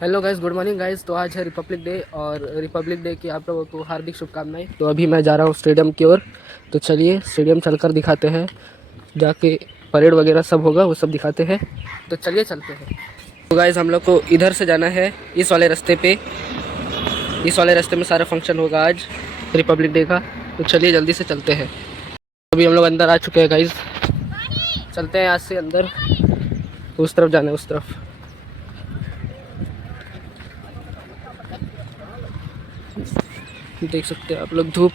Hello guys, good morning guys. तो आज है रिपब्लिक डे और रिपब्लिक डे की आप लोगों को हार्दिक शुभकामनाएं। तो अभी मैं जा रहा हूँ स्टेडियम की ओर। तो चलिए स्टेडियम चलकर दिखाते हैं, जाके परेड वगैरह सब होगा वो सब दिखाते हैं। तो चलिए चलते हैं। तो गाइस हम लोग को इधर से जाना है, इस वाले रास्ते पे। इस वाले रास्ते में सारा फंक्शन होगा आज रिपब्लिक डे का। तो चलिए जल्दी से चलते हैं। अभी हम लोग अंदर आ चुके हैं गाइस। चलते हैं आज से अंदर। उस तरफ जाना है, उस तरफ। देख सकते हैं आप लोग धूप।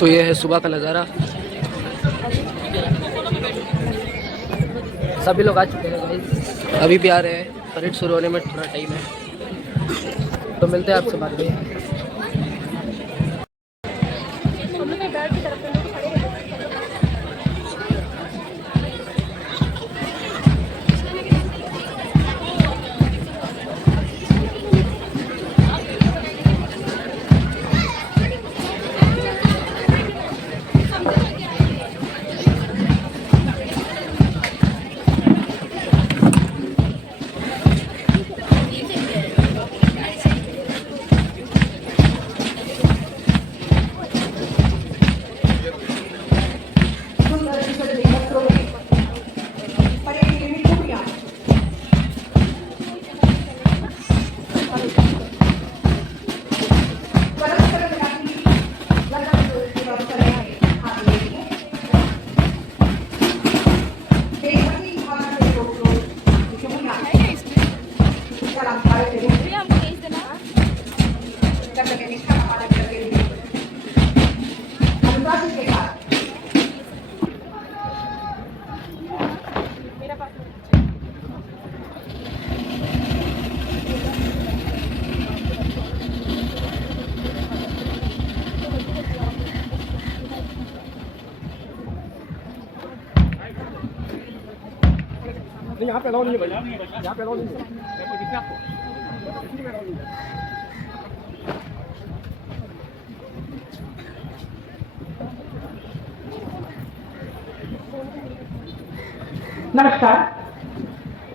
तो ये है सुबह का नज़ारा। सभी लोग आ चुके हैं गाइस, अभी भी आ रहे हैं। परेड शुरू होने में थोड़ा टाइम है। तो मिलते हैं आपसे बाद में। यहाँ पे अलाउ नहीं है भाई, यहाँ पे अलाउ नहीं है। नमस्कार।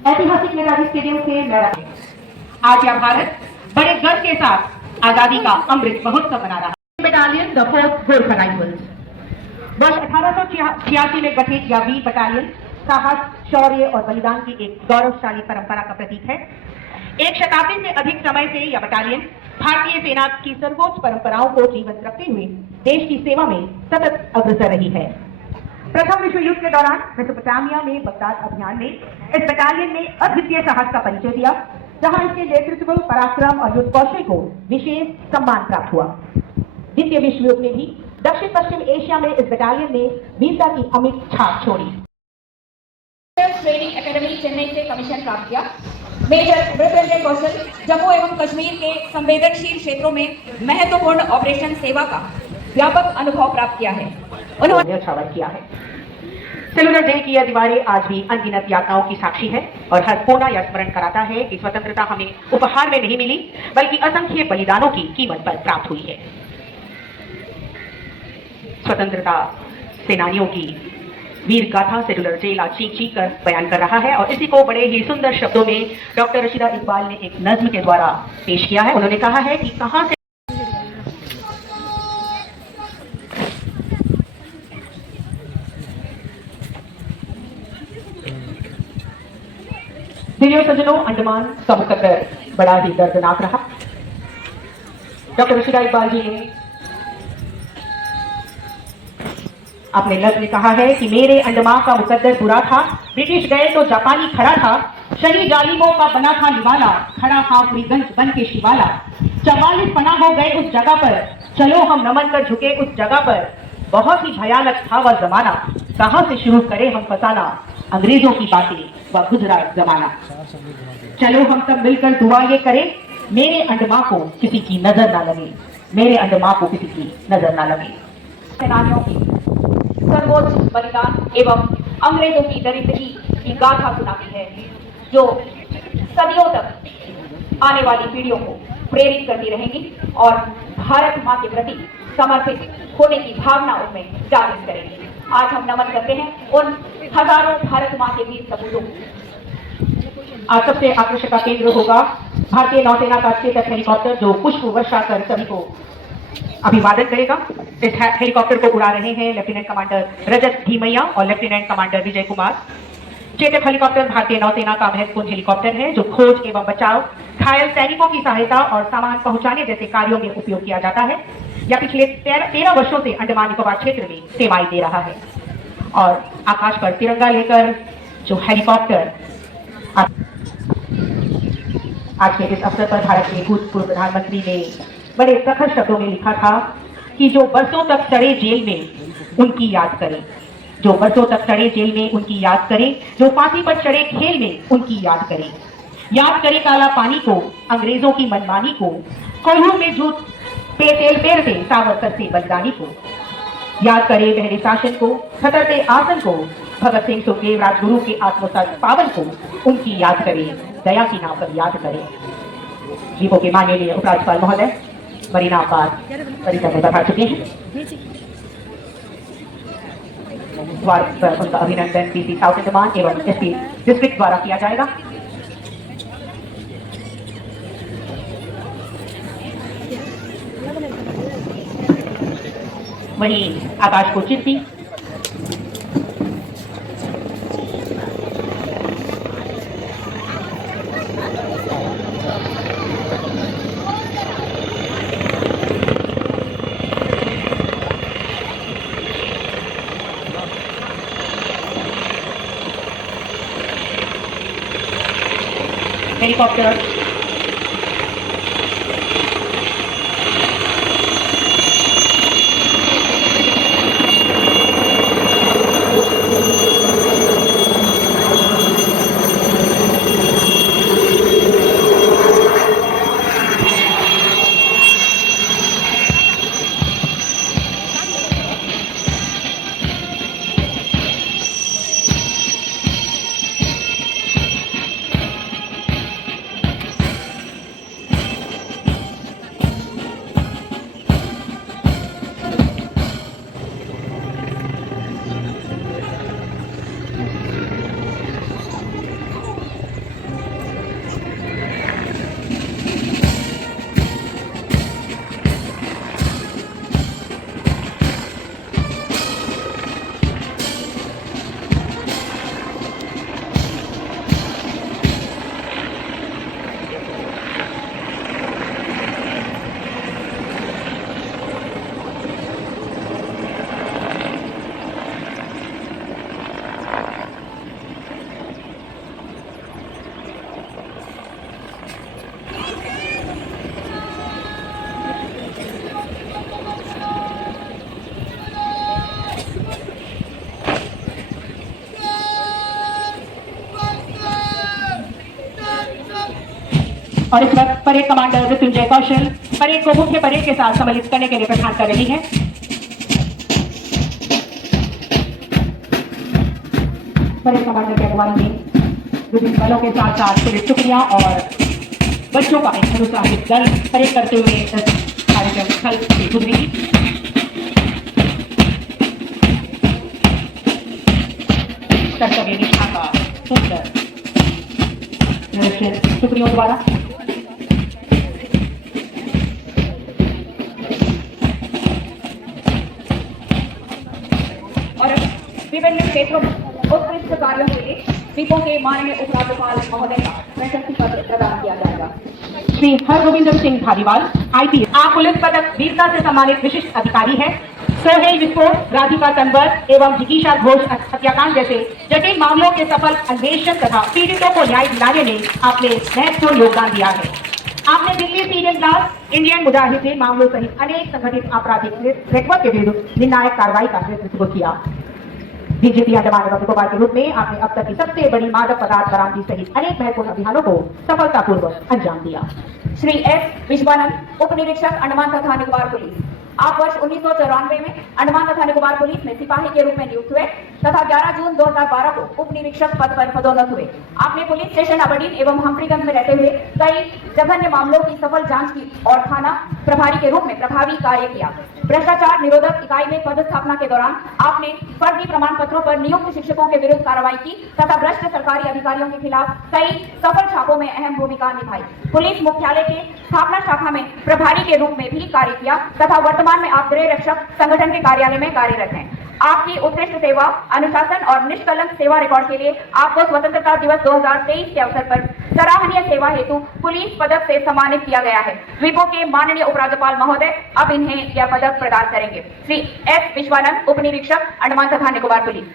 ऐतिहासिक नेताजी स्टेडियम से मैं आज यह भारत बड़े गर्व के साथ आजादी का अमृत महोत्सव मना रहा है। Battalion the fourth Gorkha rifles वर्ष 1886 में गठित यह वीर बटालियन साहस, शौर्य और बलिदान की एक गौरवशाली परंपरा का प्रतीक है। एक शताब्दी से अधिक समय से यह बटालियन भारतीय सेना की सर्वोच्च परंपराओं को जीवंत रखते हुए देश की सेवा में सतत अग्रसर रही है। प्रथम विश्व युद्ध के दौरान मेसोपोटामिया में बगदाद अभियान में इस बटालियन ने अद्वितीय साहस का परिचय दिया, जहां इसके नेतृत्व, पराक्रम और युद्ध कौशल को विशेष सम्मान प्राप्त हुआ। द्वितीय विश्व युद्ध में भी दक्षिण पश्चिम एशिया में इस बटालियन ने वीरता की अमिट छाप छोड़ी। ट्रेनिंग एकेडमी चेन्नई से कमीशन प्राप्त किया। मेजर मृत्युंजय कौशल जम्मू एवं कश्मीर के संवेदनशील क्षेत्रों में महत्वपूर्ण ऑपरेशन सेवा का व्यापक अनुभव प्राप्त किया है। उन्होंने न्यौछावर किया है। सेलुलर जेल की यह दीवारें आज भी अनगिनत यातनाओं की साक्षी है और हर कोना यह स्मरण कराता है कि स्वतंत्रता हमें उपहार में नहीं मिली, बल्कि असंख्य बलिदानों की कीमत पर प्राप्त हुई है। स्वतंत्रता सेनानियों की वीर गाथा सेलुलर जेल आज चीख चीख कर बयान कर रहा है और इसी को बड़े ही सुंदर शब्दों में डॉक्टर रशीदा इकबाल ने एक नज्म के द्वारा पेश किया है। उन्होंने कहा है कि कहां से सज्जनों, अंडमान का मुकद्दर बड़ा ही दर्दनाक रहा। डॉक्टर रशीदा इकबाल जी ने अपने नज्म में कहा है कि मेरे अंडमान का मुकद्दर बुरा था, ब्रिटिश गए तो जापानी खड़ा था, शही जालिमों का बना था निवाला, खड़ा था बुरीगंज बन के शिवाला। 44 पना हो गए उस जगह पर, चलो हम नमन कर झुके उस जगह पर। बहुत ही भयानक था वह जमाना, कहां से शुरू करें हम फसाना, अंग्रेजों की बातें वह गुजरा जमाना। चलो हम सब मिलकर दुआ ये करें, मेरे अंडमान को किसी की नजर ना लगे, मेरे अंडमान को किसी की नजर ना लगे। सेनानियों की सर्वोच्च बलिदान एवं अंग्रेजों की दरिद्री की गाथा सुनाती है, जो सदियों तक आने वाली पीढ़ियों को प्रेरित करती रहेंगी और भारत माँ के प्रति समर्पित होने की भावना उनमें जागृत करेंगी। आज हम नमन करते हैं उन हजारों भारत माँ के वीर सपूतों को। आज सबसे आकर्षण का केंद्र होगा भारतीय नौसेना का चेतक हेलीकॉप्टर, जो पुष्प वर्षा कर सभी को अभिवादन करेगा। इस हेलीकॉप्टर को उड़ा रहे हैं लेफ्टिनेंट कमांडर रजत धीमैया और lieutenant commander Vijay Kumar. Chetak helicopter भारतीय नौसेना का महत्वपूर्ण हेलीकॉप्टर है, जो खोज एवं बचाव, घायल सैनिकों की सहायता और सामान पहुंचाने जैसे कार्यों में उपयोग किया जाता है। यह पिछले 13 वर्षों से अंडमान निकोबार क्षेत्र में सेवाएं दे रहा है। और आकाश पर तिरंगा लेकर जो हेलीकॉप्टर आज के इस अवसर पर भारत के भूतपूर्व प्रधानमंत्री ने बड़े प्रखर शब्दों में लिखा था कि जो बरसों तक सड़े जेल में उनकी याद करें, जो बरसों तक सड़े जेल में उनकी याद करें, जो फांसी पर चढ़े खेल में उनकी याद करें काला पानी को, अंग्रेजों की मनमानी को, कोल्हू में जूत पे तेल पेरते सावरकर से बलिदानी को, याद करे बहरे शासन को, खतरते आसन को, भगत सिंह सुखदेव राजगुरु के आत्मसर्ग पावन को, उनकी याद करे, दया की नाव पर याद करे। जीवो के माननीय उपराज्यपाल महोदय मरीना आपात परिसर में बता चुके हैं। स्वागत पर उनका अभिनंदन डीसी साउथ अंडमान एवं एसपी डिस्ट्रिक्ट द्वारा किया जाएगा। वहीं आकाश को चिट्ठी हेलीकॉप्टर और इस वक्त परेड कमांडर मृत्युंजय कौशल परेड को मुख्य परेड के साथ सम्मिलित करने के लिए प्रस्थान कर रही हैं। परेड कमांडर के अगुवाई में विभिन्न बलों के साथ साथ पुलिस टुकड़ियां और बच्चों का एक अनुशासित दल परेड करते हुए कार्यक्रम स्थल से गुजरेगी। कर्तव्य निष्ठा का सुंदर प्रदर्शन टुकड़ियों द्वारा। और विभिन्न क्षेत्रों में उत्कृष्ट कार्यों के लिए द्वीपों के माननीय उपराज्यपाल महोदय का प्रशस्ति पत्र प्रदान किया जाएगा। श्री हरगोविंद सिंह धारीवाल आईपीएस, आप पुलिस पदक वीरता से सम्मानित विशिष्ट अधिकारी हैं। सोहेल विस्फोट, राधिका तंवर एवं जिगीशा घोष हत्याकांड जैसे जटिल मामलों के सफल अन्वेषण तथा पीड़ितों को न्याय दिलाने में आपने महत्वपूर्ण योगदान दिया है। आपने Delhi Syrian class, Indian Mujahideen मामलों सहित अनेक संगठित आपराधिक नेटवर्क के विरुद्ध निर्णायक कार्रवाई का नेतृत्व किया। डीजीपी अंडमान एवं निकोबार के रूप में आपने अब तक की सबसे बड़ी मादक पदार्थ बरामदी सहित अनेक महत्वपूर्ण अभियानों को सफलतापूर्वक अंजाम दिया। श्री एस विश्वानंद, उप निरीक्षक अंडमान तथा निकोबार पुलिस। आप वर्ष 1994 में अंडमान तथा निकोबार पुलिस में सिपाही के रूप में नियुक्त हुए तथा 11 जून 2012 को उप निरीक्षक पद पर पदोन्नत हुए। आपने पुलिस स्टेशन अबरडीन एवं हम्फ्रीगंज में रहते हुए कई जघन्य मामलों की सफल जांच की और थाना प्रभारी के रूप में प्रभावी कार्य किया। भ्रष्टाचार निरोधक इकाई में पदस्थापना के दौरान आपने फर्जी प्रमाण पत्रों पर नियुक्त शिक्षकों के विरुद्ध कार्रवाई की तथा भ्रष्ट सरकारी अधिकारियों के खिलाफ कई सफल छापों में अहम भूमिका निभाई। पुलिस मुख्यालय के स्थापना शाखा में प्रभारी के रूप में भी कार्य किया तथा वर्तमान में आप गृह रक्षक संगठन के कार्यालय में कार्यरत हैं। आपकी उत्कृष्ट सेवा, अनुशासन और निष्कलंक सेवा रिकॉर्ड के लिए आपको स्वतंत्रता दिवस 2023 के अवसर पर सराहनीय सेवा हेतु पुलिस पदक से सम्मानित किया गया है। द्वीपों के माननीय उपराज्यपाल महोदय अब इन्हें यह पदक प्रदान करेंगे। श्री एस विश्वानंद, उप निरीक्षक अंडमान तथा निकोबार पुलिस।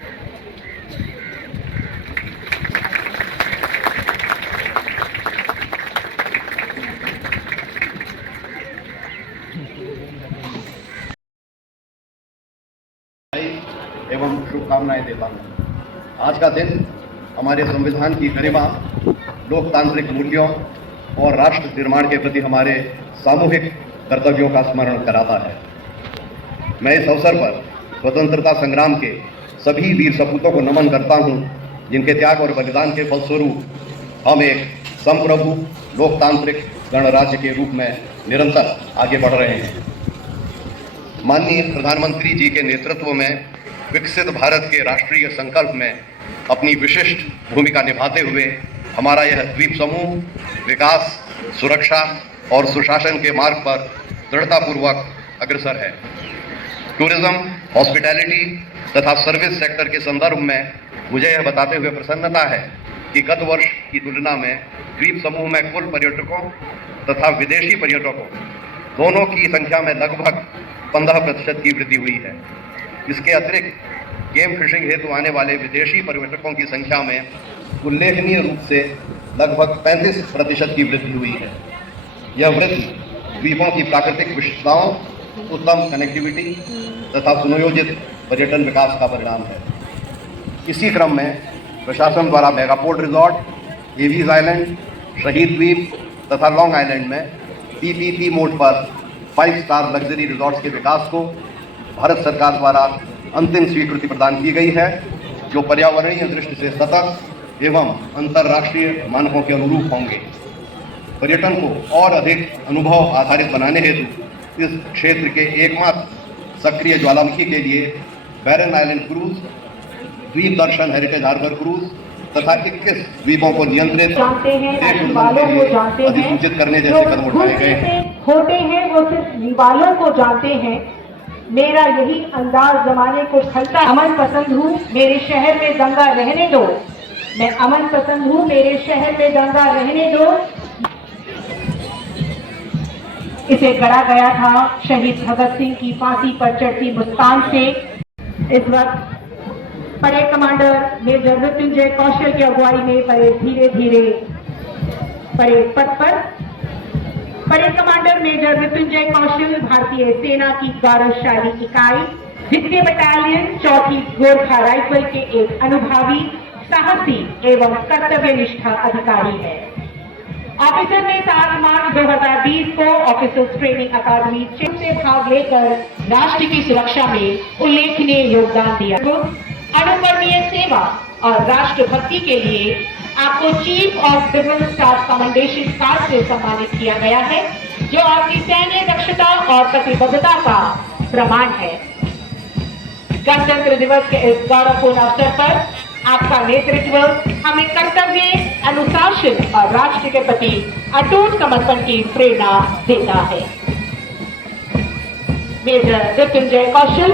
एवं शुभकामनाएं देता हूं। आज का दिन हमारे संविधान की गरिमा, लोकतांत्रिक मूल्यों और राष्ट्र निर्माण के प्रति हमारे सामूहिक कर्तव्यों का स्मरण कराता है। मैं इस अवसर पर स्वतंत्रता संग्राम के सभी वीर सपूतों को नमन करता हूं, जिनके त्याग और बलिदान के फलस्वरूप हम एक संप्रभु लोकतांत्रिक गणराज्य के रूप में निरंतर आगे बढ़ रहे हैं। माननीय प्रधानमंत्री जी के नेतृत्व में विकसित भारत के राष्ट्रीय संकल्प में अपनी विशिष्ट भूमिका निभाते हुए हमारा यह द्वीप समूह विकास, सुरक्षा और सुशासन के मार्ग पर दृढ़तापूर्वक अग्रसर है। टूरिज्म, हॉस्पिटैलिटी तथा सर्विस सेक्टर के संदर्भ में मुझे यह बताते हुए प्रसन्नता है कि गत वर्ष की तुलना में द्वीप समूह में कुल पर्यटकों तथा विदेशी पर्यटकों दोनों की संख्या में लगभग 15% की वृद्धि हुई है। इसके अतिरिक्त गेम फिशिंग हेतु आने वाले विदेशी पर्यटकों की संख्या में उल्लेखनीय रूप से लगभग 35% की वृद्धि हुई है। यह वृद्धि द्वीपों की प्राकृतिक विशेषताओं, उत्तम कनेक्टिविटी तथा सुनियोजित पर्यटन विकास का परिणाम है। इसी क्रम में प्रशासन द्वारा मेगापोर्ट रिजॉर्ट, एवीज आइलैंड, शहीद द्वीप तथा लॉन्ग आइलैंड में पीपीपी मोड पर 5 स्टार लग्जरी रिजॉर्ट्स के विकास को भारत सरकार द्वारा अंतिम स्वीकृति प्रदान की गई है, जो पर्यावरणीय दृष्टि से सतत एवं अंतर्राष्ट्रीय मानकों के अनुरूप होंगे। पर्यटन को और अधिक अनुभव आधारित बनाने हेतु इस क्षेत्र के एकमात्र सक्रिय ज्वालामुखी के लिए बैरन आइलैंड क्रूज, द्वीप दर्शन हेरिटेज हार्बर क्रूज तथा 21 द्वीपों को नियंत्रित अधिसूचित करने जैसे कदम उठाए गए हैं। होते हैं वो सिर्फ दीवालों को जानते हैं। मेरा यही अंदाज जमाने को खलता। अमन पसंद हूँ, मेरे शहर में दंगा रहने दो। मैं अमन पसंद हूँ, मेरे शहर में दंगा रहने दो। इसे गढ़ा गया था शहीद भगत सिंह की फांसी पर चढ़ती मुस्कान से। इस वक्त परेड कमांडर मेजर मृत्युंजय कौशल की अगुवाई में परेड धीरे धीरे परेड पथ पर। परेड कमांडर मेजर मृत्युंजय कौशल भारतीय सेना की गौरवशाली इकाई द्वितीय बटालियन 4ठी गोरखा राइफल के एक अनुभवी, साहसी एवं कर्तव्यनिष्ठ अधिकारी है। ऑफिसर ने 7 मार्च 2020 को ऑफिसर्स ट्रेनिंग अकादमी से भाग लेकर राष्ट्र की सुरक्षा में उल्लेखनीय योगदान दिया। अनुकरणीय सेवा और राष्ट्रभक्ति के लिए आपको chief of defence staff commendation card से सम्मानित किया गया है, जो आपकी सैन्य दक्षता और प्रतिबद्धता का प्रमाण है। गणतंत्र दिवस के इस गौरवपूर्ण अवसर पर आपका नेतृत्व हमें कर्तव्य, अनुशासन और राष्ट्र के प्रति अटूट समर्पण की प्रेरणा देता है। मेजर मृत्युंजय कौशल,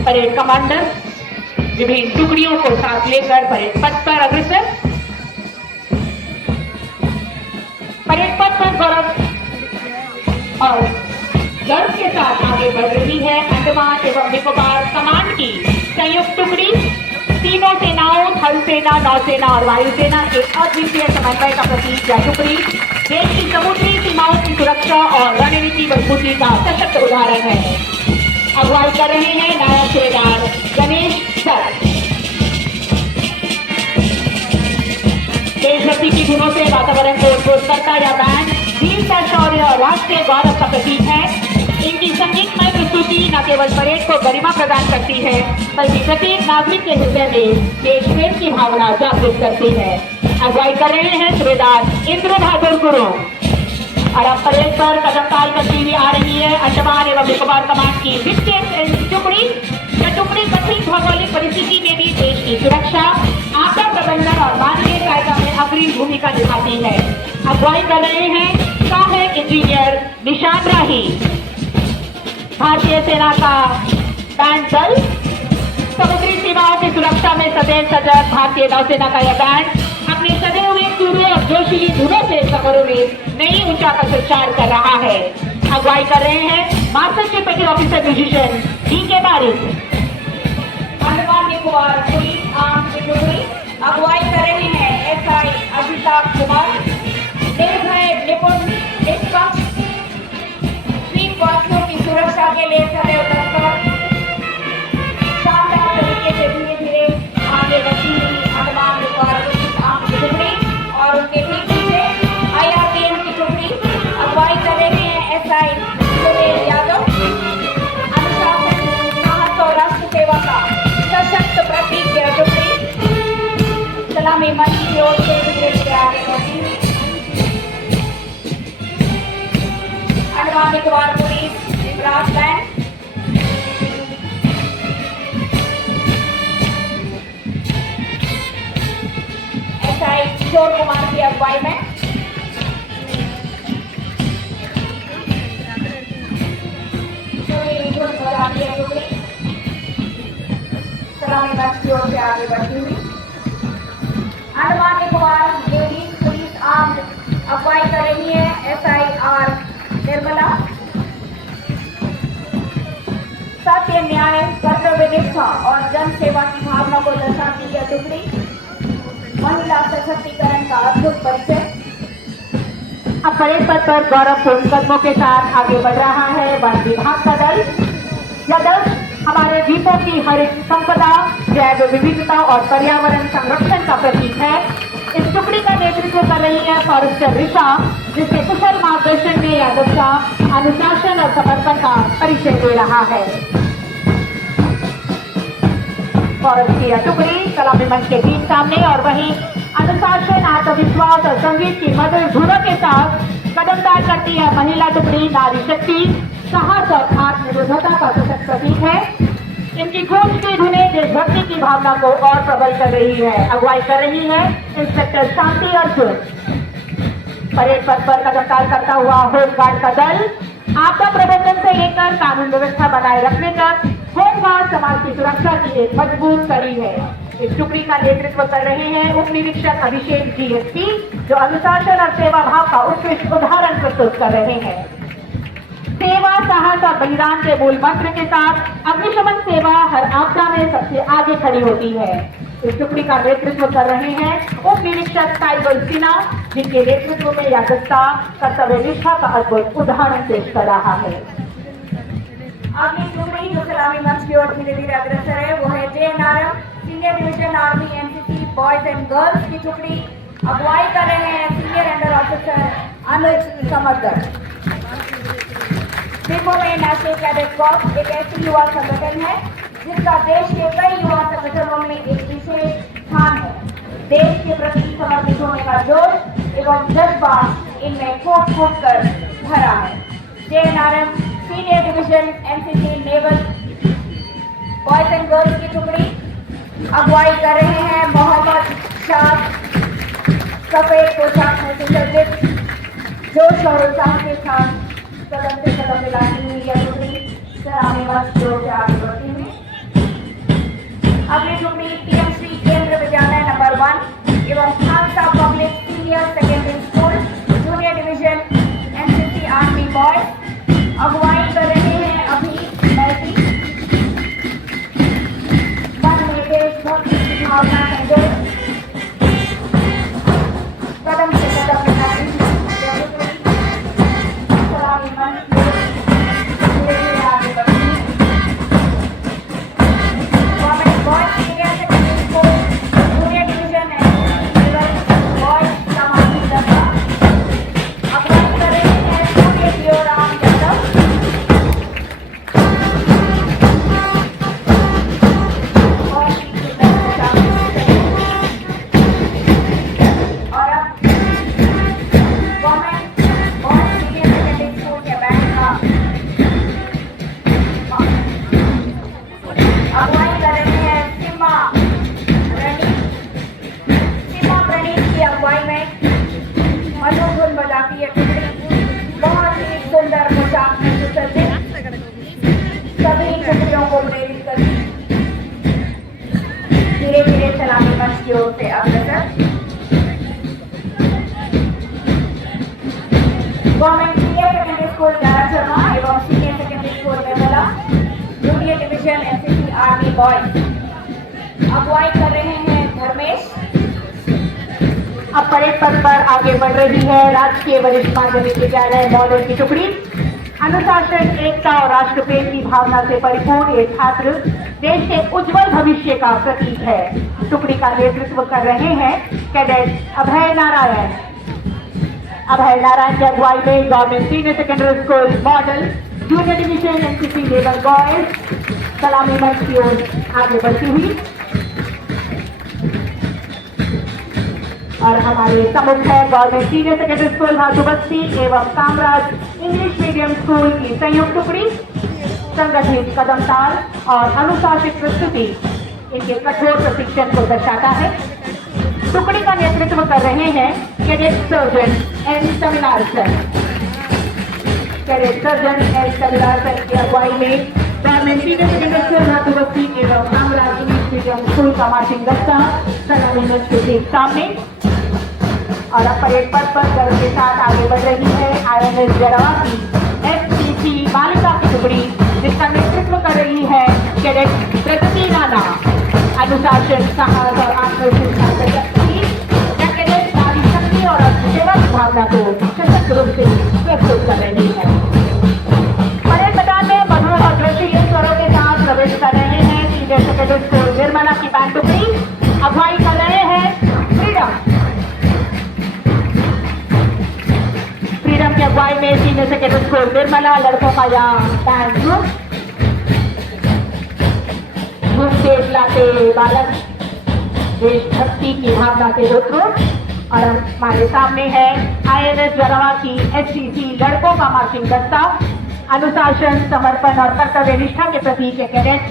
परेड कमांडर, विभिन्न टुकड़ियों को साथ लेकर परेड पथ पर अग्रसर। परेड पथ पर गौरव और गर्व के साथ आगे बढ़ रही है अंडमान एवं निकोबार कमांड की संयुक्त टुकड़ी। तीनों सेनाओं, थल सेना, नौसेना और वायुसेना के अद्वितीय समन्वय का प्रतीक यह टुकड़ी देश की समुद्री सीमाओं की सुरक्षा और रणनीति मजबूती का सशक्त उदाहरण है। अगुवाई कर रहे हैं नायब सूबेदार गणेश सर। देशभक्ति की धुनों से वातावरण को उद्बोध करता यह बैंड वीरता शौर्य और राष्ट्रीय गौरव का प्रतीक है। इनकी संगीतमय प्रस्तुति न केवल परेड को गरिमा प्रदान करती है, बल्कि प्रत्येक नागरिक के हृदय में देश प्रेम की भावना जागृत करती है। अगुवाई कर रहे हैं सूबेदार इंद्र बहादुर गुरु। और अब परेड पर कदम ताल करती हुई आ रही है अंडमान एवं निकोबार कमान की विशेष टुकड़ी। यह टुकड़ी कठिन भौगोलिक परिस्थिति में भी देश की सुरक्षा, आपदा प्रबंधन और मानवीय सहायता में अग्रणी भूमिका निभाती है। अगुवाई कर रहे हैं सहायक इंजीनियर निशान राही। भारतीय सेना का बैंड दल समुद्री सीमाओं की सुरक्षा में सदैव सजग भारतीय नौसेना का यह बैंड अपने सदे हुए सूर्य और जोशीली धुनों से समरों में नई ऊंचा का संचार कर रहा है। अगुवाई कर रहे हैं मास्टर चीफ पेटी ऑफिसर म्यूजिशियन DK बारिक। अंडमान निकोबार पुलिस आर्म्स टुकड़ी अगुवाई कर रहे हैं SI अभिताभ कुमार। निर्भय निपुण निष्पक्ष द्वीपवासियों की सुरक्षा के लिए सदैव तत्पर शानदार तरीके से धीरे धीरे आगे बढ़ती हुई अंडमान निकोबार पुलिस आर्म्स टुकड़ी और उनके ठीक पीछे IRPM की टुकड़ी अगुवाई कर रहे हैं SI सुनील यादव। अनुशासन, साहस और राष्ट्र सेवा का सशक्त प्रतीक यह टुकड़ी सलामी मंच की ओर से धीरे धीरे आगे बढ़ती हुई Andaman Nicobar police brass band. SI Kishore Kumar की अगुवाई में सलामी मंच की ओर से आगे बढ़ती हुई Andaman Nicobar ladies police armed अगुवाई कर रही है SIR निर्मला। सत्य, न्याय, कर्तव्य निष्ठा और जन सेवा की भावना को दर्शाती यह टुकड़ी महिला सशक्तिकरण का अद्भुत परिचय। अब परेड पथ पर गौरवपूर्ण कदमों के साथ आगे बढ़ रहा है वन विभाग का दल। यह दल हमारे द्वीपों की हरित संपदा, जैव विविधता और पर्यावरण संरक्षण का प्रतीक है। इस टुकड़ी का नेतृत्व कर रही है फॉरेस्टर ऋषा, जिसके कुशल मार्गदर्शन में यह दस्ता अनुशासन और समर्पण का परिचय दे रहा है। फॉरेस्ट की यह टुकड़ी सलामी मंच के ठीक सामने और वहीं अनुशासन, आत्मविश्वास और संगीत की मधुर धुनों के साथ कदम ताल करती है महिला टुकड़ी नारी शक्ति, साहस और आत्मनिर्भरता का सशक्त प्रतीक है। इनकी गूंज की धुनें देशभक्ति की भावना को और प्रबल कर रही है। अगुवाई कर रही है इंस्पेक्टर शांति अर्जुन। परेड पथ पर कदम ताल करता हुआ होमगार्ड का दल आपदा प्रबंधन से लेकर कानून व्यवस्था बनाए रखने तक होमगार्ड समाज की सुरक्षा की एक मजबूत कड़ी है। इस टुकड़ी का नेतृत्व कर रहे हैं उप निरीक्षक अभिषेक GSP, जो अनुशासन और सेवा भाव का उत्कृष्ट उदाहरण प्रस्तुत कर रहे हैं। सेवा, साहस और बलिदान के मूल मंत्र के साथ अग्निशमन सेवा हर आपदा में सबसे आगे खड़ी होती है। इस टुकड़ी का नेतृत्व कर रहे हैं उप निरीक्षक साइबर सिन्हा, जिनके नेतृत्व में यह दस्ता कर्तव्य निष्ठा का अद्भुत उदाहरण पेश कर रहा है। अगली टुकड़ी जो सलामी मंच की ओर धीरे धीरे अग्रसर है वो है JNRM senior division army NCC boys and girls की टुकड़ी। अगुवाई कर रहे हैं सीनियर अंडर ऑफिसर अनुज समदर। द्वीपों में नेशनल कैडेट कॉर्प्स एक ऐसी युवा संगठन है जिसका देश के कई युवा संगठनों में एक विशेष स्थान है। देश के प्रति समर्पित होने का जोश एवं जज्बा इनमें फूट फूट कर भरा है। JNRM senior division NCC naval boys and girls की टुकड़ी अगुवाई कर रहे हैं मोहम्मद शाह। सफेद पोशाक में सुसज्जित जोश और उत्साह के साथ कदम से कदम मिलाती हुई यह टुकड़ी सलामी मंच की ओर से आगे बढ़ती हुई। अगली टुकड़ी PM श्री केंद्र विद्यालय नंबर 1 एवं Khalsa public senior secondary school junior division NCC army boys. अगुवाई कर रहे हैं अभी मैसी। मन में देशभक्ति की भावना है जो कदम से कदम मिलाती हुई सलामी मंच की ओर धीरे धीरे आगे बढ़ती हुई। Government boys senior secondary school junior division NCC अगुवाई में मनोधुन बजाती है टुकड़ी बहुत ही सुंदर पोशाक में सुसज्जित सभी टुकड़ियों को प्रेरित करती धीरे धीरे सलामी मंच की ओर से अग्रसर। गवर्नमेंट सीनियर सेकेंडरी स्कूल ग्यारह शर्मा एवं senior secondary school Nirmala junior division NCC army boys अगुवाई कर रहे हैं धर्मेश। अब परेड पथ पर आगे बढ़ रही है राजकीय वरिष्ठ माध्यमिक विद्यालय मॉडल की टुकड़ी। अनुशासन, एकता और राष्ट्र प्रेम की भावना से परिपूर्ण ये छात्र देश के उज्जवल भविष्य का प्रतीक है। टुकड़ी का नेतृत्व कर रहे हैं कैडेट अभय नारायण। अभय नारायण की अगुवाई में government senior secondary school model junior division NCC level boys सलामी मंच की ओर आगे बढ़ती हुई और हमारे सम्मुख है government senior secondary school Bhadubasti एवं कामराज इंग्लिश मीडियम स्कूल की संयुक्त टुकड़ी। संगठित कदम ताल और अनुशासित प्रस्तुति इनके कठोर प्रशिक्षण को दर्शाता है। टुकड़ी का नेतृत्व कर रहे हैं cadet surgeon N Tamilarasan. Cadet surgeon N Tamilarasan की अगुवाई में government senior secondary school Bhadubasti एवं कामराज इंग्लिश मीडियम स्कूल का मार्चिंग दस्ता सलामी मंच के ठीक सामने। और अब परेड पथ पर गर्व के साथ आगे बढ़ रही है INS जरवा की FCC बालिका की टुकड़ी जिसका नेतृत्व कर रही है कैडेट प्रगति नाना। अनुशासन, साहस और आत्मविश्वास का शक्ति या कैडेट नारी शक्ति और सेवा की भावना को सशक्त रूप से प्रस्तुत कर रही है। परेड मैदान में मधुर और दृश्य स्वरों के साथ प्रवेश कर रहे हैं सीनियर सेकेंडरी स्कूल निर्मला की बैंड टुकड़ी। अगुवाई कर रहे हैं फ्रीडम की अगुवाई में सीनियर सेकेंडरी स्कूल निर्मला लड़कों का यहाँ बैंड ग्रुप। देश लाते बालक देशभक्ति की भावना से रुद्र। और हमारे सामने है INS जरवा की SCC लड़कों का मार्चिंग दस्ता। अनुशासन, समर्पण और कर्तव्य निष्ठा के प्रति ये कैडेट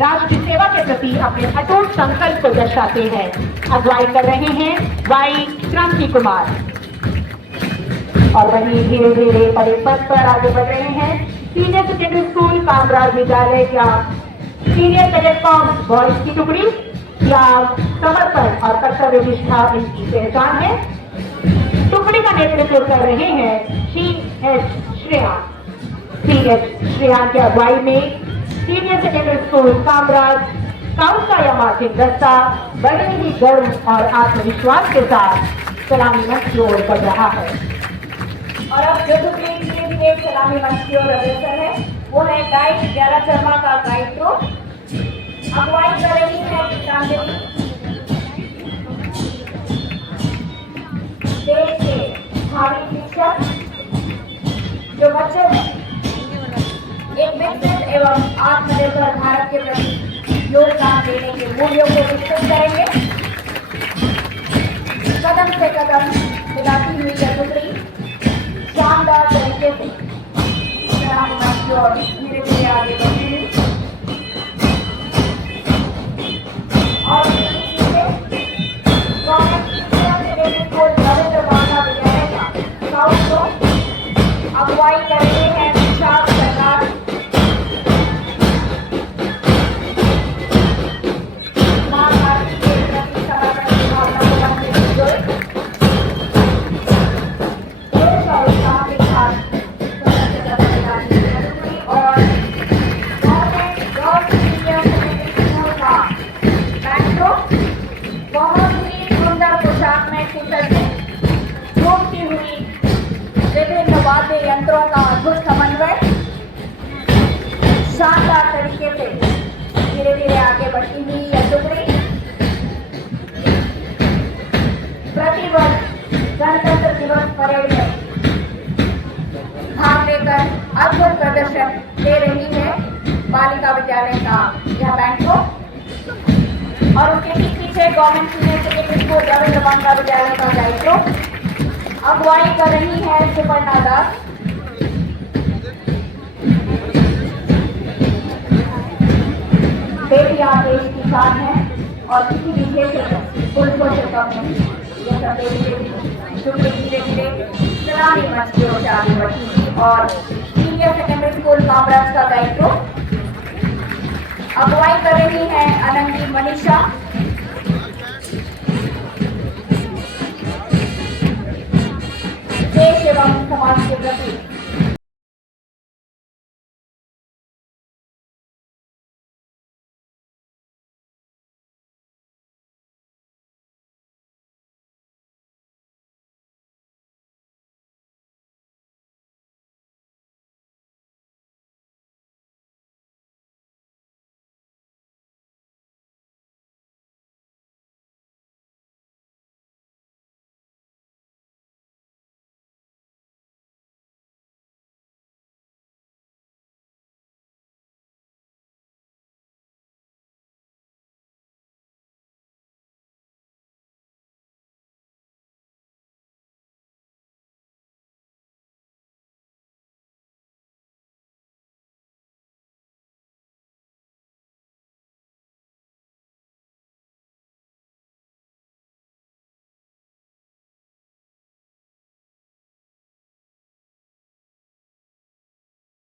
राष्ट्र सेवा के प्रति अपने अटूट संकल्प को दर्शाते हैं। अगुवाई कर रहे हैं वाई क्रांति कुमार। और वही धीरे धीरे परेड पथ पर आगे बढ़ रहे हैं सीनियर सेकेंडरी स्कूल कामराज विद्यालय का सीनियर कैडेट कॉर्प्स बॉयज की टुकड़ी। या समर्पण और कर्तव्य निष्ठा इनकी पहचान है। टुकड़ी का नेतृत्व कर रहे हैं CH श्रेया की अगुवाई में senior secondary school Kamaraj scout का यह मार्चिंग दस्ता बड़े ही गर्व और आत्मविश्वास के साथ सलामी मंच की ओर बढ़ रहा है। और अब जो टुकड़ी धीरे धीरे सलामी मंच की ओर अग्रसर है वो है गाइड ग्यारह शर्मा का गाइड ग्रुप। अगुवाई कर रही है गीतांजलि। देश के भावी शिक्षक जो बच्चों में एक विकसित एवं आत्मनिर्भर भारत के प्रति योगदान देने के मूल्यों को विकसित करेंगे। कदम से कदम मिलाती हुई यह टुकड़ी शानदार तरीके से धीरे धीरे आगे बढ़ती हुई और अगुवाई कर रहे हैं विशाल सरकार। मां भारती के प्रति समर्पण की भावना को बढ़ाते हुए देश और उत्साह के साथ और बहुत ही सुंदर पोशाक में सुसज्जित घूमती हुई विभिन्न वाद्य यंत्रों का अद्भुत समन्वय शानदार तरीके से धीरे धीरे आगे बढ़ती हुई यह टुकड़ी प्रतिवर्ष गणतंत्र दिवस परेड में भाग लेकर अद्भुत प्रदर्शन दे रही है बालिका विद्यालय का यह बैंड को। और उसके ठीक पीछे government senior secondary school Ravindra Banka विद्यालय का दायित्व अगुवाई कर रही है सुपर्णा दास। बेटियां देश की शान है और किसी भी क्षेत्र में पुरुषों से कम नहीं। ये सब धीरे धीरे सलामी मंच की ओर से आगे बढ़ी और सीनियर सेकेंडरी स्कूल कामराज का दायित्व अगुवाई कर रही है अनंती मनीषा। देश एवं समाज के प्रति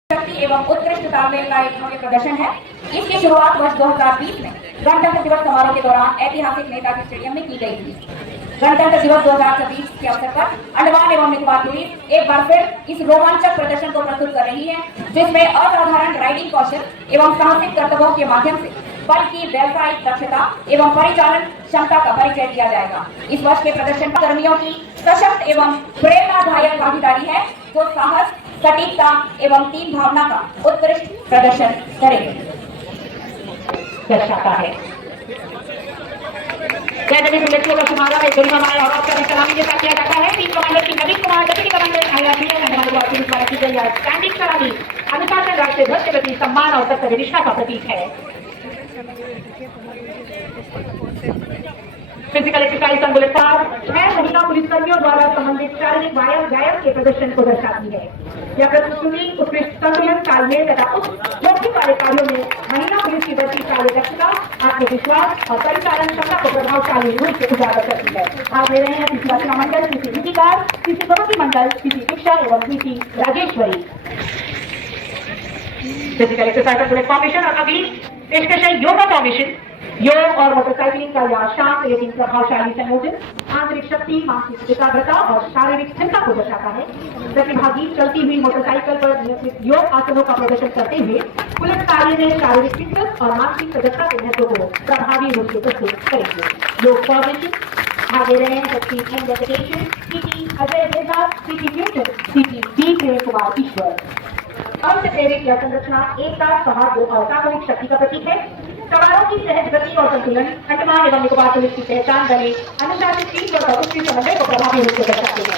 शक्ति एवं उत्कृष्ट तालमेल का एक भव्य प्रदर्शन है। इसकी शुरुआत वर्ष 2020 में गणतंत्र दिवस समारोह के दौरान ऐतिहासिक नेताजी स्टेडियम में की गई थी। गणतंत्र दिवस 2026 के अवसर पर अंडमान एवं निकोबार द्वीप एक बार फिर इस रोमांचक प्रदर्शन को प्रस्तुत कर रही है, जिसमें असाधारण राइडिंग कौशल एवं साहसिक करतबों के माध्यम से बल की व्यावसायिक दक्षता एवं परिचालन क्षमता का परिचय दिया जाएगा। इस वर्ष के प्रदर्शन कर्मियों की सशक्त एवं प्रेरणादायक भागीदारी है, जो साहस, सटीकता एवं टीम भावना का उत्कृष्ट प्रदर्शन करेंगे दर्शाता है। लड़कियों का समारोह में गरिमामय और औपचारिक सलामी के साथ किया जाता है। टीम कमांडर की नवीन कुमार, डिप्टी कमांडर आईआरपीएफ की गई स्टैंडिंग सलामी अनुशासन राष्ट्रीय ध्वज के प्रति सम्मान और कर्तव्य निष्ठा का प्रतीक है। फिजिकल एक्सरसाइज ऑन बुलेट पार 6 महिला पुलिसकर्मियों द्वारा संबंधित शारीरिक व्यायाम के प्रदर्शन को दर्शाती है। यह प्रस्तुति उत्कृष्ट संतुलन, तालमेल तथा उच्च जोखिम वाले कार्यों में महिला पुलिस की बढ़ती कार्यदक्षता, आत्मविश्वास और परिचालन क्षमता को प्रभावशाली रूप से उजागर करती है। भाग ले रहे हैं सीसी रचना मंडल, सीसी नीतिकार, सीसी प्रगति मंडल, सीसी शिक्षा एवं CC Rajeshwari. Physical exercise on bullet formation और अभी पेशकश है योगा फॉर्मेशन। योग और मोटरसाइकिलिंग का यह शांत लेकिन प्रभावशाली संयोजन आंतरिक शक्ति, मानसिक एकाग्रता और शारीरिक स्थिरता को दर्शाता है। प्रतिभागी चलती हुई मोटरसाइकिल पर नियमित योग आसनों का प्रदर्शन करते हुए पुलिस कार्य में शारीरिक फिटनेस और मानसिक सजगता के महत्व को प्रभावी रूप से प्रस्तुत करेंगे। योग फॉर्मेशन भाग ले रहे हैं सीटी अजय देवदास, सीटी फ्यूचर, सीटी डी प्रेम कुमार ईश्वर। और से प्रेरित यह संरचना एकता, सौहार्द और सामूहिक शक्ति का प्रतीक है। सवारों की सहज गति और संतुलन अंडमान एवं निकोबार पुलिस की पहचान बने अनुशासित टीम और उसके समन्वय को प्रभावी रूप से दर्शाते हैं।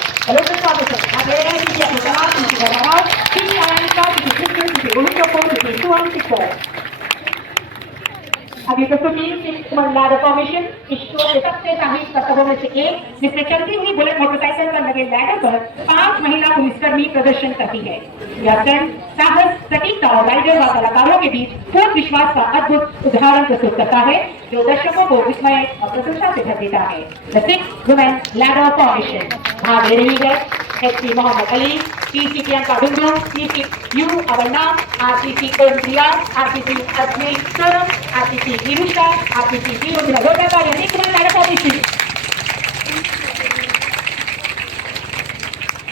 अभी प्रस्तुति लैडर फॉर्मेशन इस शो के सबसे साहसिक कर्तव्यों में से एक, जिसमें चलती हुई बुलेट मोटरसाइकिल पर लगे लैडर पर 5 महिला पुलिसकर्मी प्रदर्शन करती है। यह क्षण साहस, सटीकता और राइडर व कलाकारों के बीच पूर्ण विश्वास का अद्भुत उदाहरण प्रस्तुत करता है, जो दर्शकों को विस्मय और प्रशंसा से भर देता है। द 6 वुमेन लैडर फॉर्मेशन भाग ले रही है SP Mohammed Ali, PC Priyanka Dungru, PC U Avanna, RPC Priya, RPC Ajmer Sonam, RPC Nirusha, RPC Nirusha Gotaka, यानी कुमार लैडर फॉर्मेशन।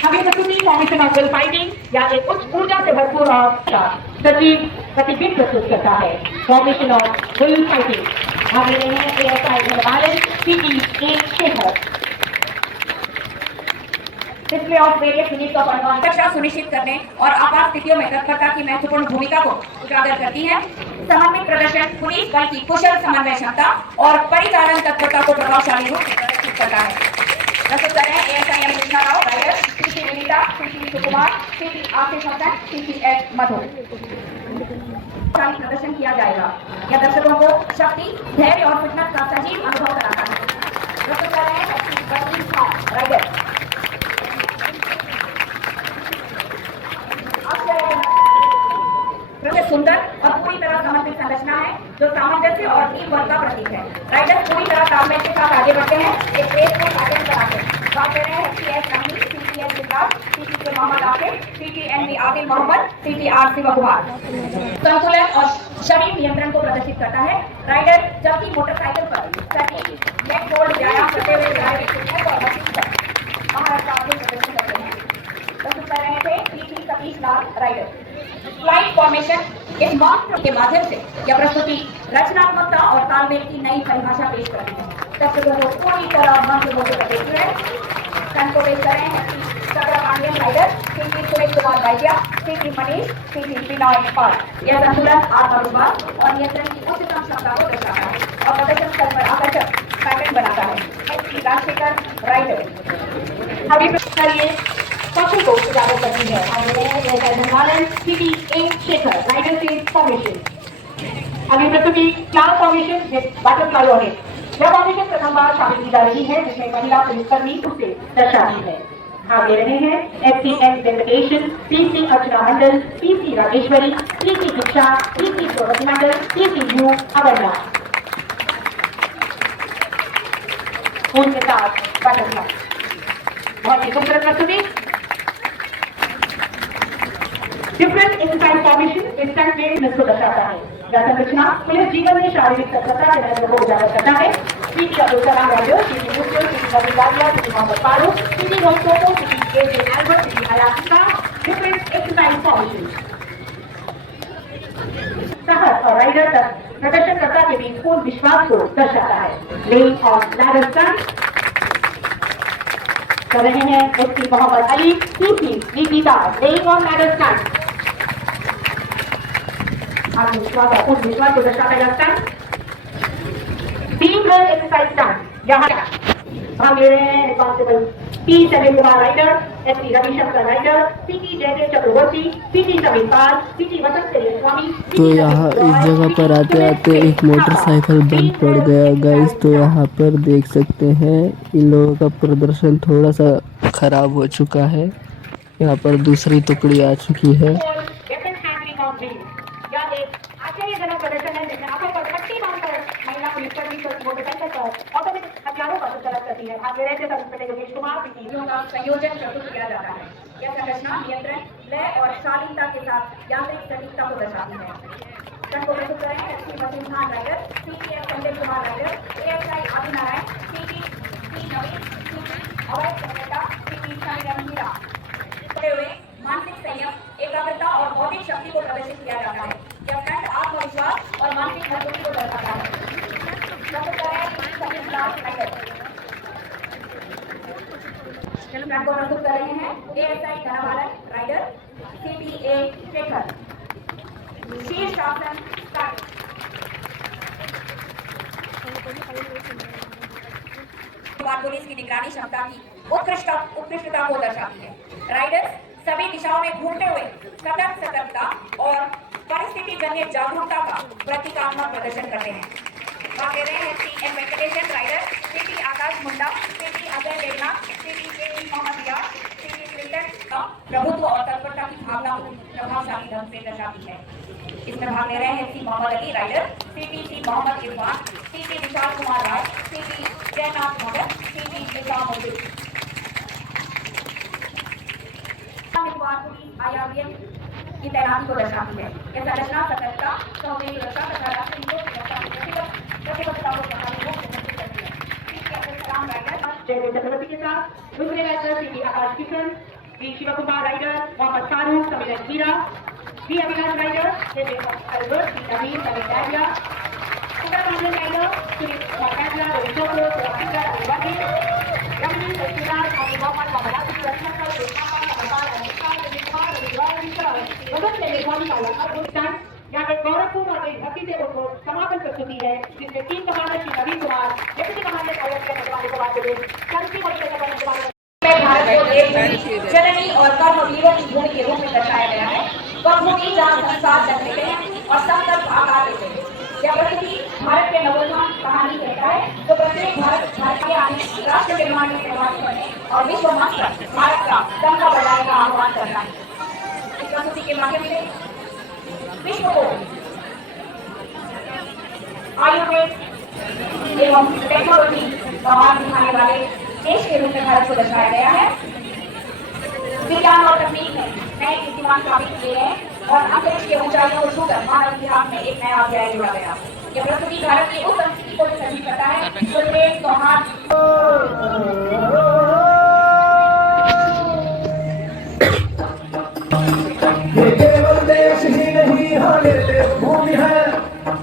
अभी प्रस्तुति फॉर्मेशन ऑफ बुल फाइटिंग या एक उच्च ऊर्जा से भरपूर और सजीव प्रतिबिंब प्रस्तुत करता है। फॉर्मेशन ऑफ बुल फाइटिंग भाग ले रहे हैं ASI Dharmalan, PT A Shekhar. Display of various units of advance सुरक्षा सुनिश्चित करने और आपात स्थितियों में तत्परता की महत्वपूर्ण भूमिका को उजागर करती है। समन्वित प्रदर्शन पुलिस बल की कुशल समन्वय क्षमता और परिचालन तत्परता को प्रभावशाली रूप से प्रदर्शित करता है। प्रस्तुत कर रहे हैं ASI Krishna Rao, rider, CC Vinita, CC Sukumar, CC Asif Hasan, CC S Madhu. प्रदर्शन किया जाएगा। यह दर्शकों को शक्ति, धैर्य और फिटनेस का सजीव अनुभव कराता है। प्रस्तुत कर रहे हैं राइडर। सुंदर और पूरी तरह समर्पित संरचना है, जो सामंजस्य और टीम वर्क का प्रतीक है। राइडर्स पूरी तरह तालमेल के साथ आगे बढ़ते हैं, एक रेस को पैटर्न भाग ले रहे हैं FCS नहमी, CTS Gujarat, CTK Mohammad Aqib, CTNV Adil Mohammad, CTR Shiv Kumar. संतुलन और शरीर नियंत्रण को प्रदर्शित करता है। राइडर जबकि मोटरसाइकिल पर सटीक नेक होल्ड व्यायाम करते हुए ड्राइविंग फिटनेस और मशीन पर महाराष्ट्र का प्रदर्शन करते हैं। प्रस्तुत कर रहे थे PT सतीश लाल राइडर। फ्लाइट फॉर्मेशन इस मंत्र के माध्यम से यह प्रस्तुति रचनात्मकता और तालमेल की नई परिभाषा पेश कर रही है। दर्शकों को पूरी तरह मंत्रमुग्ध कर देती है। सन को पेश कर रहे हैं चक्र पांडियन राइडर, PT सुरेश कुमार वैद्या, PT मनीष, PT विनय पाल। यह संतुलन, आत्मविश्वास और नियंत्रण की उच्चतम क्षमता को दर्शाता है और प्रदर्शन स्थल पर आकर्षक पैटर्न बनाता है। SP Rajashekar rider. अभी करिए कौशल को उजागर करती है। PT A शेखर राइडर से फॉर्मेशन। अभी प्रस्तुति class formation with butterfly on it. यह फॉर्मेशन प्रथम बार शामिल की जा रही है जिसमें महिला पुलिसकर्मी उसे दर्शाती है। भाग ले रहे हैं FCN वेंकटेशन, PC अर्चना मंडल, PC राजेश्वरी, PC दीक्षा, PC प्रगति मंडल, PCU अवर्णा। उनके साथ बटरफ्लाई। बहुत ही खूबसूरत प्रस्तुति। Different exercise formation instant fitness को दर्शाता है। यह संरचना पुलिस जीवन में शारीरिक तत्परता के महत्व को उजागर करता है। PT Abdul Kalam Raju, PT Muslim, PT Ravi Gadiya, PT Mohammed Farooq, PT रोस्टोको, PT AJ एल्बर्ट, PT हयातिका। डिफरेंट एक्सरसाइज फॉर्मेशन साहस और राइडर तक प्रदर्शनकर्ता के बीच पूर्ण विश्वास को दर्शाता है। लेइंग ऑन लैडर स्टंट कर रहे हैं SP Mohammed Ali, PC Geeta, laying on ladder stunt. आत्मविश्वास और पूर्ण विश्वास को दर्शाता है stunt. Beam roll exercise stunt. यहाँ भाग ले रहे हैं constable P Sameer Kumar rider, SP Ravishankar rider, PT Jaidev Chakraborty, PT Sameer Pal, PT Vasant Tej Swami. तो यहाँ इस जगह पर आते आते एक मोटरसाइकिल बंद पड़ गया गाइस। तो यहाँ पर देख सकते हैं इन लोगों का प्रदर्शन थोड़ा सा खराब हो चुका है। यहाँ पर दूसरी टुकड़ी आ चुकी है। आश्चर्यजनक प्रदर्शन है जिसमें आंखों पर पट्टी बांधकर महिला पुलिसकर्मी मोटरसाइकिल पर ऑटोमेटिक हथियारों का संचालन करती है। भाग ले रहे थे इंस्पेक्टर योगेश कुमार। टीमों का संयोजन प्रस्तुत किया जाता है। यह संरचना नियंत्रण, लय और शालीनता के साथ यांत्रिक सटीकता को दर्शाती है। सन को प्रस्तुत कर रहे हैं SP Wasim Khan rider, CTF Sanjay Kumar rider, ASI Adinarayan, PT Naveen, PT अवैध संगठता, PT शनि मीरा। हुए मानसिक संयम, एकाग्रता और बौद्धिक शक्ति को प्रदर्शित किया जाता है। यह खंड आत्मविश्वास और मानसिक मजबूती को दर्शाता है। प्रस्तुत कर रहे हैं सतीश लाल राइडर। को प्रस्तुत कर रहे हैं ASI धनवालन राइडर, CTA शेखर। शीर्ष आसन स्टार्ट। पुलिस की निगरानी क्षमता की उत्कृष्टता को दर्शाती है। राइडर्स सभी दिशाओं में घूमते हुए सतर्कता और परिस्थिति जन्य जागरूकता का प्रतीकात्मक प्रदर्शन करते हैं। भाग ले रहे हैं CN Venkatesan rider, PT Akash Munda, PT Ajay Devnath, PT KT Mohammed यार, PT क्लिंटन का प्रभुत्व और तत्परता की भावना को प्रभावशाली ढंग से दर्शाती है। इसमें भाग ले रहे हैं SP Mohammed Ali rider, PT Mohammed Irfan, PT Vishal Kumar Rai, PT Jaynath Mohammed, PT Nizam Uddin. IRBN की तैनाती को दर्शाती है। यह संरचना सतर्कता, सामूहिक सुरक्षा तथा राष्ट्रीय हितों की रक्षा की प्रतिबद्धता को प्रभावी रूप से प्रस्तुत करती है। PT अब्दुल कलाम राइडर, जयदेव चक्रवर्ती के साथ दूसरे rider PT Akash Kishan, V Shiv Kumar rider, Mohammed Farooq, Sameer Meera, V Avinash rider, Jaidev Albert, PT Naveen, Sameer Dariya, super rider, Sunil Kumar camera, रवि चोपड़ो, सुरक्षित अभिवादी, रमनी सचिदार, अभी मोहम्मद मोहम्मद रत्नाकर, यहाँ पे गौरवपूर्ण और भक्ति से उनको समापन प्रस्तुति है जिसमें टीम कमांडर श्री नवीन कुमार, डिप्टी कमांडर जननी और कर्मवीरों की भूमि के रूप में दर्शाया गया है। वह भूमि जहाँ संसार जन्म लेते हैं और संकल्प आकार लेते हैं। यह प्रकृति भारत के नवोन्मेष कहानी कहता है जो प्रत्येक भारत के आने राष्ट्र निर्माण में सहभागी बने और विश्व मंच पर भारत का डंका बजाने का आह्वान करता है। इस प्रस्तुति के माध्यम से विश्व को आयुर्वेद एवं टेक्नोलॉजी का मार्ग दिखाने वाले देश के रूप में भारत को दर्शाया गया है। विज्ञान और तकनीक में नए कीर्तिमान स्थापित किए हैं और अंतरिक्ष की ऊंचाइयों को छूकर मानव इतिहास में एक नया अध्याय जुड़ा गया। ये प्रस्तुति भारत की उस संस्कृति को भी संजीत करता है जो प्रेम, सौहार्द ये केवल देश ही नहीं, हाँ ये देवभूमि है,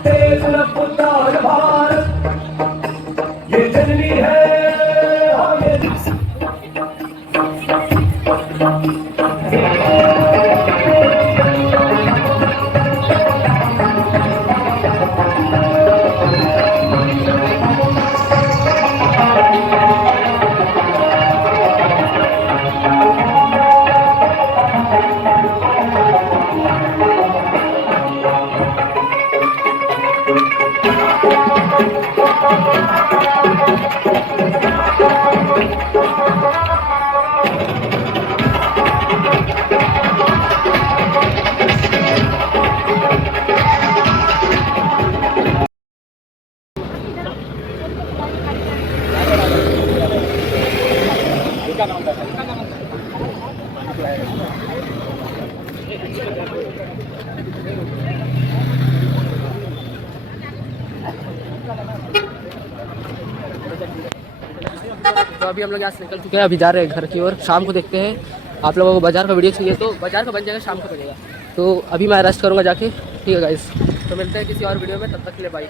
तेज रफ्तार भारत, ये जननी है, हाँ ये तो अभी हम लोग यहाँ से निकल चुके हैं, अभी जा रहे हैं घर की ओर। शाम को देखते हैं, आप लोगों को बाजार का वीडियो चाहिए तो बाजार का बन जाएगा, शाम को बनेगा। तो अभी मैं रेस्ट करूँगा जाके, ठीक है गाइस। तो मिलते हैं किसी और वीडियो में, तब तक के लिए बाय।